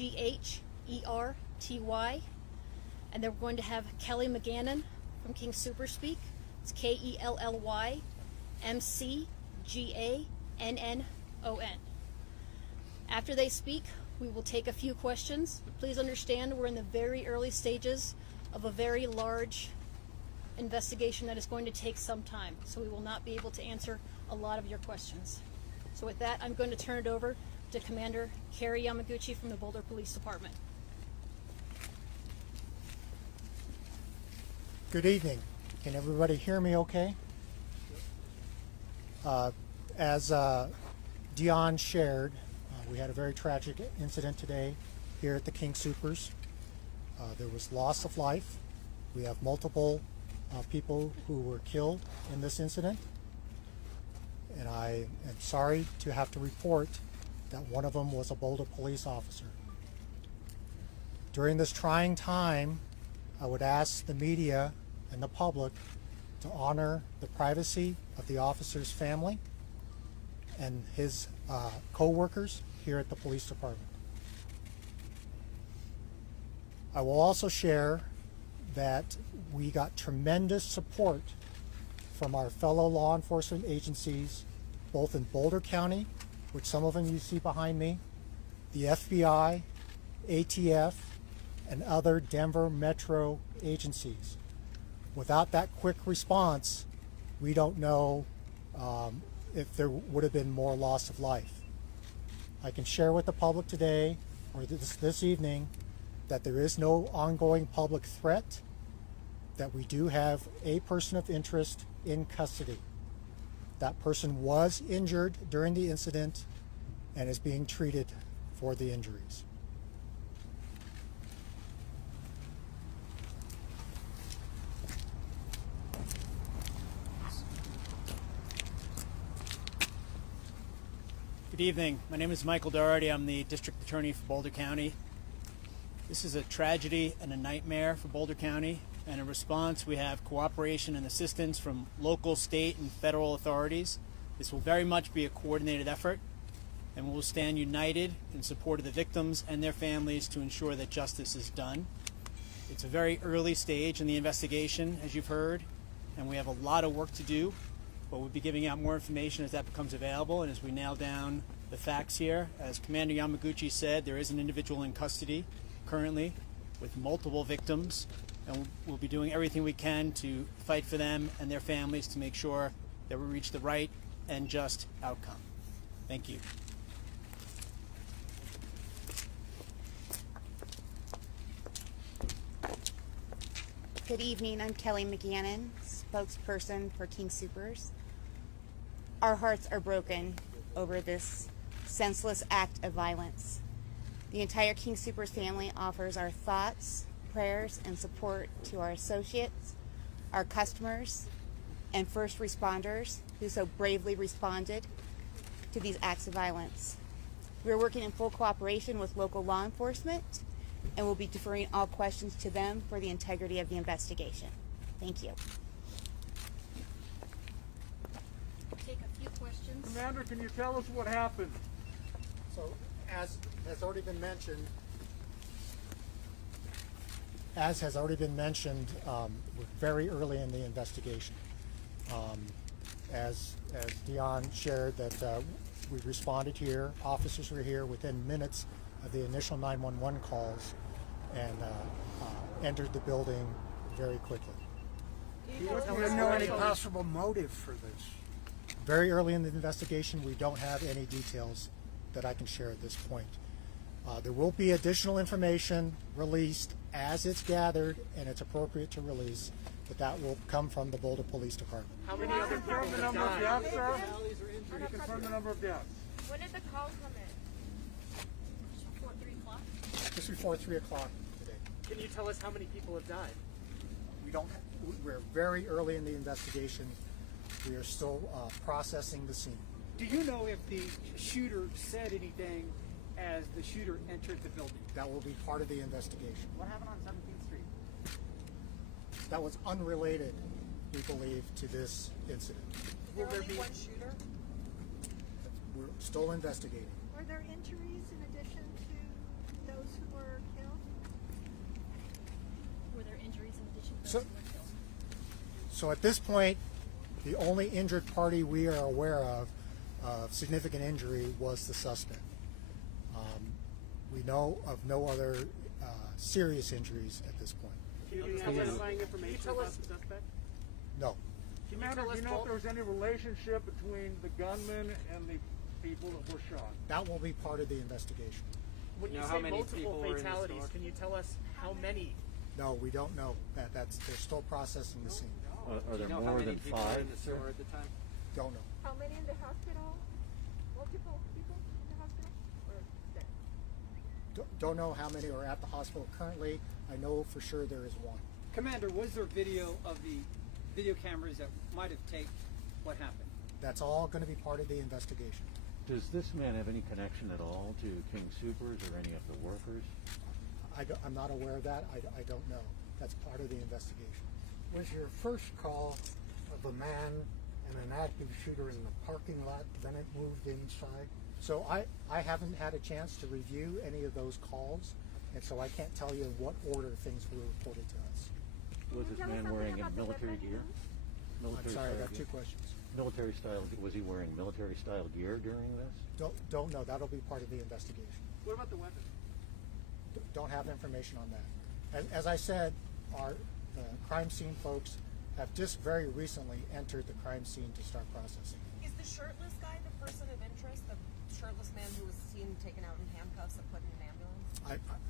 G-H-E-R-T-Y. And then we're going to have Kelly McGannon from King Super speak. It's K-E-L-L-Y-M-C-G-A-N-N-O-N. After they speak, we will take a few questions. But please understand we're in the very early stages of a very large investigation that is going to take some time. So we will not be able to answer a lot of your questions. So with that, I'm going to turn it over to Commander Carrie Yamaguchi from the Boulder Police Department. Good evening. Can everybody hear me okay? As Dion shared, we had a very tragic incident today here at the King Supers. There was loss of life. We have multiple people who were killed in this incident. And I am sorry to have to report that one of them was a Boulder police officer. During this trying time, I would ask the media and the public to honor the privacy of the officer's family and his co-workers here at the police department. I will also share that we got tremendous support from our fellow law enforcement agencies, both in Boulder County, which some of them you see behind me, the FBI, ATF, and other Denver metro agencies. Without that quick response, we don't know if there would have been more loss of life. I can share with the public today, or this evening, that there is no ongoing public threat, that we do have a person of interest in custody. That person was injured during the incident and is being treated for the injuries. Good evening. My name is Michael Doherty. I'm the District Attorney for Boulder County. This is a tragedy and a nightmare for Boulder County, and in response we have cooperation and assistance from local, state, and federal authorities. This will very much be a coordinated effort, and we will stand united in support of the victims and their families to ensure that justice is done. It's a very early stage in the investigation, as you've heard, and we have a lot of work to do, but we'll be giving out more information as that becomes available and as we nail down the facts here. As Commander Yamaguchi said, there is an individual in custody currently with multiple victims, and we'll be doing everything we can to fight for them and their families to make sure that we reach the right and just outcome. Thank you. Good evening, I'm Kelly McGannon, spokesperson for King Supers. Our hearts are broken over this senseless act of violence. The entire King Supers family offers our thoughts, prayers, and support to our associates, our customers, and first responders who so bravely responded to these acts of violence. We are working in full cooperation with local law enforcement and will be deferring all questions to them for the integrity of the investigation. Thank you. Take a few questions. Commander, can you tell us what happened? So, as has already been mentioned, we're very early in the investigation. As Dion shared, that we responded here, officers were here within minutes of the initial 911 calls and entered the building very quickly. Do you know any possible motive for this? Very early in the investigation, we don't have any details that I can share at this point. There will be additional information released as it's gathered and it's appropriate to release, but that will come from the Boulder Police Department. How many other confirm the number of deaths, sir? Can you confirm the number of deaths? When did the call come in? Before 3 o'clock. Just before 3 o'clock today. Can you tell us how many people have died? We're very early in the investigation. We are still processing the scene. Do you know if the shooter said anything as the shooter entered the building? That will be part of the investigation. What happened on 17th Street? That was unrelated, we believe, to this incident. Will there be one shooter? We're still investigating. Are there injuries in addition to those So at this point, the only injured party we are aware of significant injury was the suspect. We know of no other serious injuries at this point. Do you have identifying information about the suspect? No. Commander, do you know if there was any relationship between the gunman and the people that were shot? That will be part of the investigation. When you Now, say how many multiple people were in the fatalities, store? can you tell us how many? No, we don't know. They're still processing the scene. Do Are there you know more how many than people were 5? in the store at the time? Don't know. How many in the hospital? Multiple people in the hospital? Or dead? Don't know how many are at the hospital currently. I know for sure there is one. Commander, was there video of the video cameras that might have taped what happened? That's all going to be part of the investigation. Does this man have any connection at all to King Soopers or any of the workers? I'm not aware of that. I don't know. That's part of the investigation. Was your first call of a man and an active shooter in the parking lot, then it moved inside? So I haven't had a chance to review any of those calls, and so I can't tell you in what order things were reported to us. Was this man wearing any military gear? I'm sorry, I got gear? two questions. Military style, was he wearing military style gear during this? Don't know. That'll be part of the investigation. What about the weapon? Don't have information on that. As I said, our crime scene folks have just very recently entered the crime scene to start processing. Is the shirtless guy the person of interest? The shirtless man who was seen taken out in handcuffs and put in an ambulance?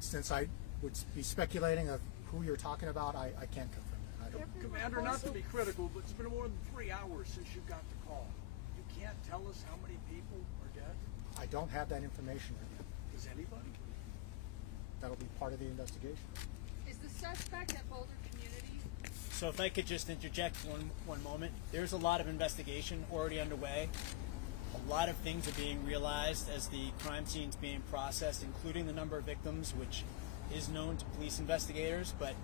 Since I would be speculating of who you're talking about, I can't confirm that. I don't. Commander, not to be critical, but it's been more than 3 hours since you got the call. You can't tell us how many people are dead? I don't have that information right now. Does anybody? That'll be part of the investigation. Is the suspect at Boulder Community? So if I could just interject one moment, there's a lot of investigation already underway. A lot of things are being realized as the crime scene's being processed, including the number of victims, which is known to police investigators, but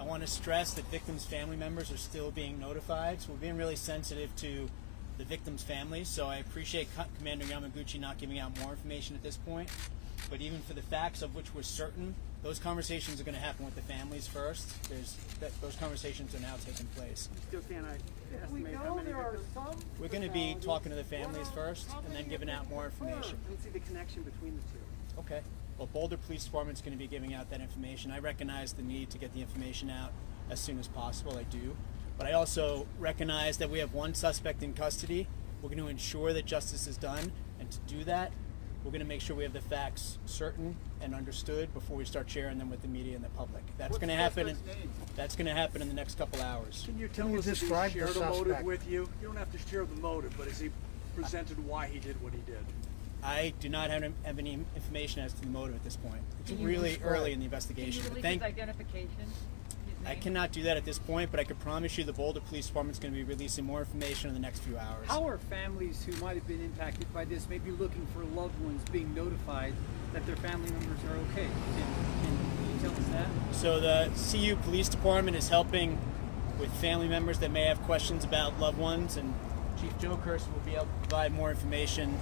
I want to stress that victims' family members are still being notified, so we're being really sensitive to the victims' families. So I appreciate Commander Yamaguchi not giving out more information at this point, but even for the facts of which we're certain, those conversations are going to happen with the families first. Those conversations are now taking place. Still can't We estimate how know many there are victims? some. We're going to be talking to the families first and then giving out more information. I don't see the connection between the two. Okay. Well, Boulder Police Department's going to be giving out that information. I recognize the need to get the information out as soon as possible. I do. But I also recognize that we have one suspect in custody. We're going to ensure that justice is done. And to do that, we're going to make sure we have the facts certain and understood before we start sharing them with the media and the public. That's going to happen. That's going to happen in the next couple hours. Can you tell Can you us if he describe the shared a motive suspect? with you? You don't have to share the motive, but has he presented why he did what he did? I do not have any information as to the motive at this point. It's Can you really describe- early in the investigation. But identification? I cannot do that at this point, but I can promise you the Boulder Police Department's going to be releasing more information in the next few hours. How are families who might have been impacted by this maybe looking for loved ones being notified that their family members are okay? Can you tell us that? So the CU Police Department is helping with family members that may have questions about loved ones, and Chief Joe Kirsten will be able to provide more information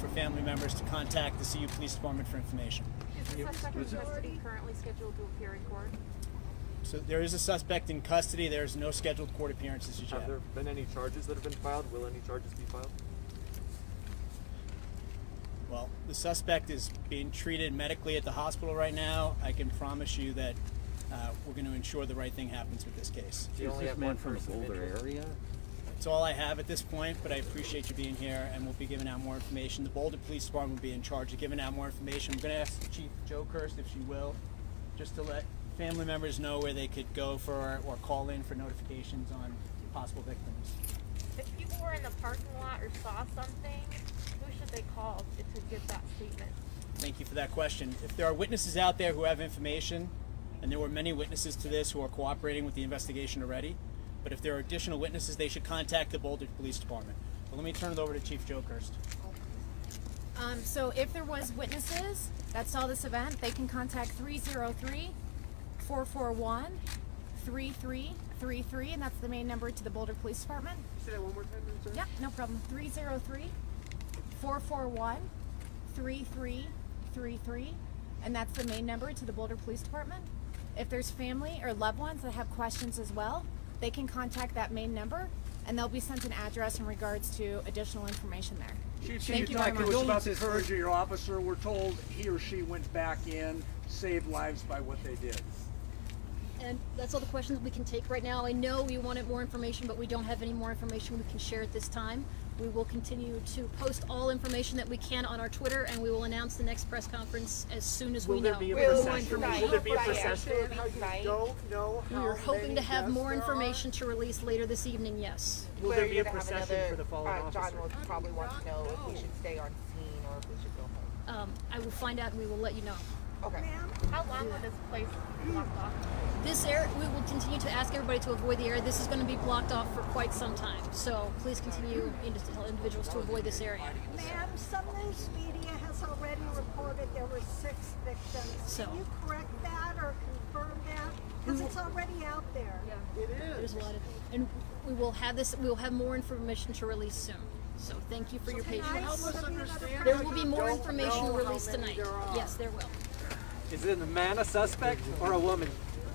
for family members to contact the CU Police Department for information. Is the suspect in custody currently scheduled to appear in court? So there is a suspect in custody. There's no scheduled court appearances as yet. Have there been any charges that have been filed? Will any charges be filed? Well, the suspect is being treated medically at the hospital right now. I can promise you that we're going to ensure the right thing happens with this case. Do you Is only this have man one from the person of Boulder interest? area? That's all I have at this point, but I appreciate you being here, and we'll be giving out more information. The Boulder Police Department will be in charge of giving out more information. I'm going to ask Chief Joe Kirst, if she will, just to let family members know where they could go for or call in for notifications on possible victims. If people were in the parking lot or saw something, who should they call to give that statement? Thank you for that question. If there are witnesses out there who have information, and there were many witnesses to this who are cooperating with the investigation already, but if there are additional witnesses, they should contact the Boulder Police Department. But let me turn it over to Chief Joe Kirst. So if there was witnesses that saw this event, they can contact 303-441-3333, and that's the main number to the Boulder Police Department. Say that one more time, sir. Yeah, no problem. 303-441-3333, and that's the main number to the Boulder Police Department. If there's family or loved ones that have questions as well, they can contact that main number and they'll be sent an address in regards to additional information there. Chief, Thank you you very talked to much. us about the courage of your officer. We're told he or she went back in, saved lives by what they did. And that's all the questions we can take right now. I know we wanted more information, but we don't have any more information we can share at this time. We will continue to post all information that we can on our Twitter, and we will announce the next press conference as soon as we know. Will there be a procession? Don't know We are hoping to have more information to release later this evening, yes. Will there be a procession for the fallen officer? John will probably want to know if we should stay on scene or if we should go home. I will find out and we will let you know. Okay. How long will this place be blocked off? This area, we will continue to ask everybody to avoid the area. This is going to be blocked off for quite some time. So please continue to tell individuals to avoid this area. Ma'am, some news media has already reported there were 6 victims. So- Can you correct that or confirm that? Because it's already out there. There's a lot of, and we will have this. We will have more information to release soon. So thank you for your patience. There will be more information released tonight. Yes, there will. Is it a man a suspect or a woman?